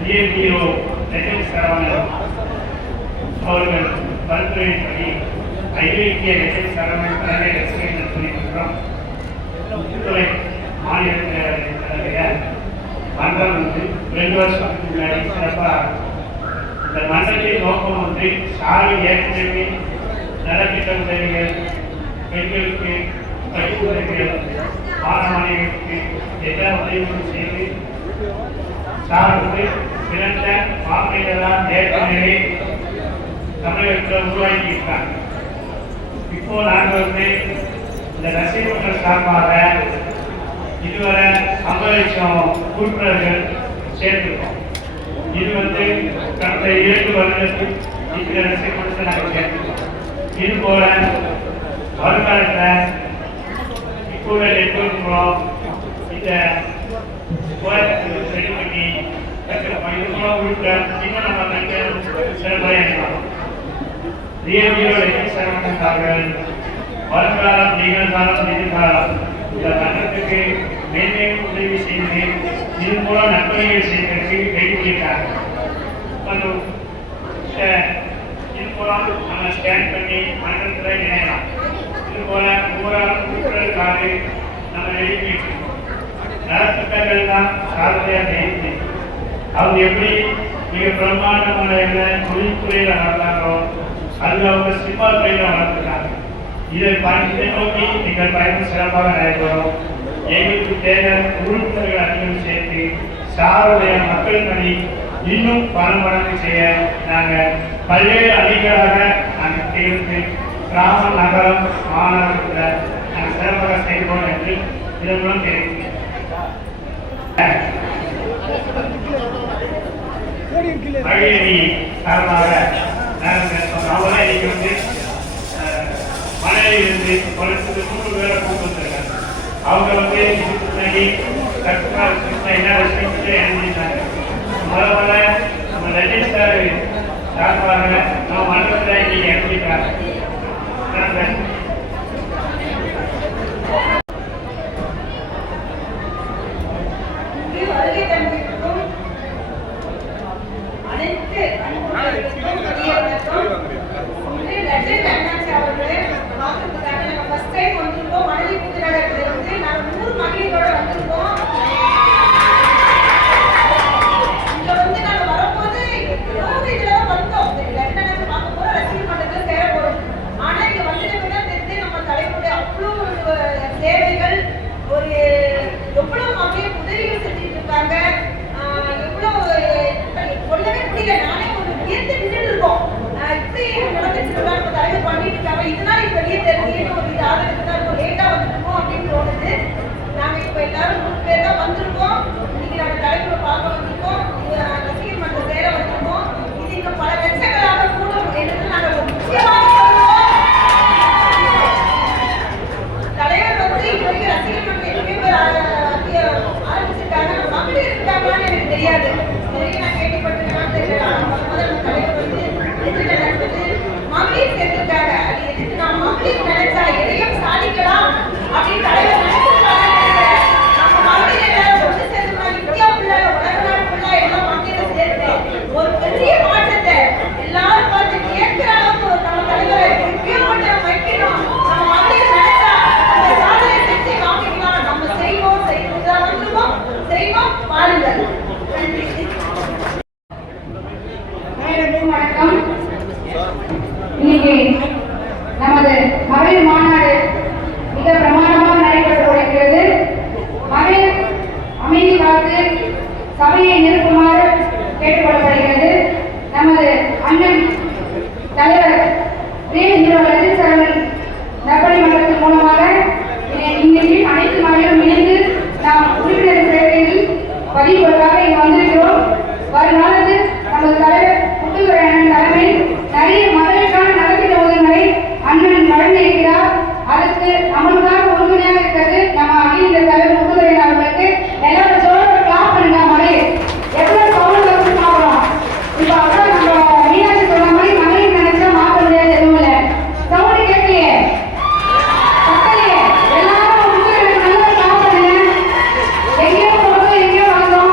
DMPO legend Saravanan அவர்கள் பரிந்துரையின்படி ஐஐடிய legend Saravanan தலைமை residential துணைக்குற்றம் முத்துத்துறை மாநிலத்தினுடைய மன்றம் வந்து 2 வருஷத்துக்கு முன்னாடி சிறப்பாக இந்த மன்றத்தின் நோக்கம் வந்து சாலை ஏற்கனவே நலத்திட்ட உதவிகள், பெண்களுக்கு படிப்பு உதவிகள், மாணவர்களுக்கு எல்லா உதவிகளும் செய்து சார்ந்து சிறந்த மாப்பிள்ளைகளால் ஏற்கனவே தமிழகத்தில் உருவாக்கியிருக்காங்க. இப்போ நாங்கள் வந்து இந்த ரசிகர்கள் சார்பாக இதுவரை 50 லட்சம் உறுப்பினர்கள் சேர்ந்திருக்கோம். இது வந்து கடந்த 2 வருடத்தில் இந்த ரசிகர்கள் நாங்கள் சேர்ந்திருக்கோம். இது போல வருங்காலத்தில் இப்போ நெட்வொர்க் மூலம் இந்த ரெடி பண்ணி இது மூலம் உறுப்பின இன்னும் நம்ம சிறப்பாக அவர்கள் வருங்காலம் நிகழ்காலம் எதிர்காலம் இந்த மன்றத்துக்கு மேன்மேலும் உதவி செய்து இது மூலம் நன்மைகள் செய்வதற்கு கைகூடியிருக்காங்க. இது மூலம் நம்ம ஸ்கேன் பண்ணி மன்றத்தில் இணையலாம். இது போல ஒவ்வொரு உறுப்பினருக்காக நம்ம எழுதிட்டு நலத்திட்டங்கள் தான் சாதனையாக எழுதி அவங்க எப்படி மிக பிரம்மாண்டமான தொழில்துறையில் நடந்தாங்களோ அது அவங்க சினிமா துறையில் வளர்த்துட்டாங்க. இதை நோக்கி எங்கள் பயணம் சிறப்பாக நடைபெறும். எங்களுக்கு தேவையான உறுப்பினர்கள் அதிகம் சேர்த்து சாருடைய மக்கள் பணி இன்னும் பல மடங்கு செய்ய நாங்கள் பல்வேறு அணிகளாக நாங்கள் தேர்ந்து கிராம நகரம் மாநகரத்தில் நாங்கள் சிறப்பாக செயல்படும் என்று இதன் மூலம் தெரிவிக்கிறேன். மழையணி காரணமாக அவங்களே இன்னைக்கு வந்து மழையிலிருந்து குறைச்சது 3 பேரை கூட்டு வந்திருக்காங்க. அவங்க வந்து இதுக்கு முன்னாடி என்ன விஷயத்தை எழுதிட்டாங்க. முதல்ல நம்ம லெஜண்ட் சார் சார்பாக நம்ம மண்டலத்தில் இன்னைக்கு எழுதிட்டாங்க. நமது மகளிர் மாநாடு மிக பிரமாண்டமாக நடைபெற்று வருகிறது. மகளிர் அமைதி காத்து சபையை நிறுத்துமாறு கேட்டுக்கொள்ளப்படுகிறது. நமது அண்ணன் தலைவர் லெஜண்ட் சரவணன் நற்பணி மன்றத்தின் மூலமாக இன்றைக்கு அனைத்து மகளிரும் இணைந்து நாம் உறுப்பினர் சேர்க்கையில் பதிவுவதற்காக இங்கு வந்திருக்கிறோம். வருங்காலத்தில் நமது தலைவர் முத்துத்துறை அண்ணன் தலைமையில் நிறைய மகளிருக்கான நலத்திட்ட உதவிகளை அண்ணன் வழங்கியிருக்கிறார். அதற்கு நம்மளுக்காக உறுதுணையாக இருக்கிறது நம்ம அகில தலைவர் முத்துத்துறை அவர்களுக்கு எல்லாரும் ஜோரோட கிளாப் பண்ணுங்க. மகளிர் எவ்வளவு சவுண்ட் வந்து பார்க்கலாம். இப்போ அப்புறம் நம்ம மீனாட்சி சொன்ன மாதிரி மகளிர் நினைச்சா மாற்ற முடியாது, எதுவும் இல்லை. சவுண்ட் கேட்கலையே, பக்கலையே, எல்லாரும் முத்துத்துறை நல்ல கிளாப் பண்ணுங்க. எங்கேயோ போகிறோம் எங்கேயோ வந்தோம்.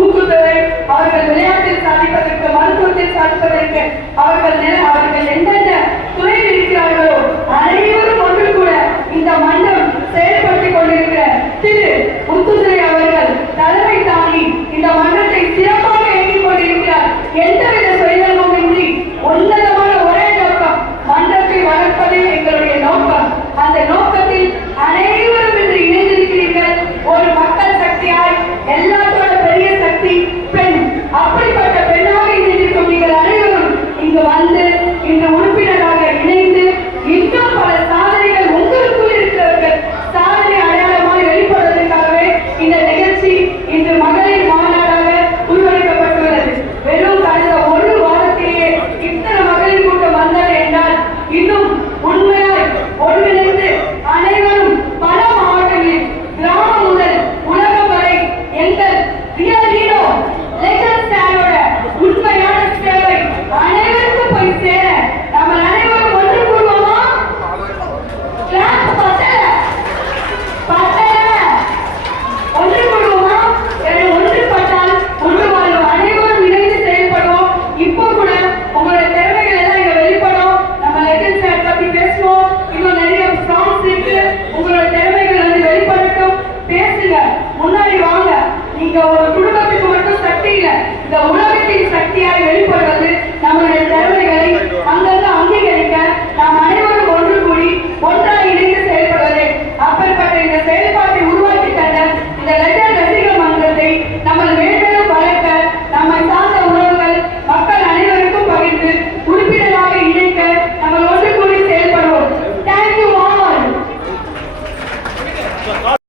ஊக்குத்துறை அவர்கள் விளையாட்டில் சாதிப்பதற்கு, மருத்துவத்தில் சாதிப்பதற்கு, அவர்கள் எந்தெந்த துறையில் இருக்கிறார்களோ அனைவரும் ஒன்று கூட இந்த மன்றம் செயல்படுத்திக் கொண்டிருக்கிற திரு முத்துதுரை அவர்கள் தலைமை தாங்கி இந்த மன்றத்தை சிறப்பாக இயக்கிக் கொண்டிருக்கிறார். எந்தவித சுயநலமும் இன்றி உன்னதமான ஒரே நோக்கம், மன்றத்தை வளர்ப்பதே எங்களுடைய நோக்கம். அந்த நோக்கத்தில் அனைவரும் இன்று இணைந்திருக்கிறீர்கள். ஒரு மக்கள் சக்தியாய், எல்லாத்தோட பெரிய சக்தி பெண். அப்படிப்பட்ட பெண்ணாக இணைந்திருக்கும் நீங்கள் அனைவரும் இங்கு வந்து இந்த உறுப்பினராக இணைந்து இன்னும் பல சாதனைகள் உங்களுக்குள் இருக்கிறவர்கள் சாதனை அடையாளமாய் வெளிப்படுவதற்காகவே இந்த நிகழ்ச்சி இன்று மகளிர் மாநாடாக உருவெடுக்கப்பட்டுள்ளது. வெறும் கடந்த ஒரு வாரத்திலேயே இத்தனை மகளிர் கூட்டம் வந்தது என்றால் இன்னும் உண்மையாய் ஒருங்கிணைந்து அனைவரும் பல மாவட்டங்களில் கிராமம் முதல் உலகம் வரை எங்கள் ரியல் ஹீரோ லெஜண்ட் ஸ்டாரோட உண்மையான சேவை அனைவருக்கும் போய் சேர நம்ம அனைவரும் ஒன்று கூடுவோமா? கிளாஸ் ஒன்று கூடுவோமா? ஒன்றுபட்டால் ஒன்று வாழ்வோம். அனைவரும் இணைந்து செயல்படுவோம். இப்போ கூட உங்களுடைய திறமைகள் எல்லாம் இங்க வெளிப்படும். நம்ம லெஜண்ட் ஸ்டார் பத்தி பேசுவோம். இன்னும் நிறைய சாங்ஸ் இருக்கு. உங்களுடைய திறமைகள் வந்து வெளிப்படட்டும். பேசுங்க, முன்னாடி வாங்க. நீங்க ஒரு குடும்பத்துக்கு மட்டும் சக்தி இல்லை, இந்த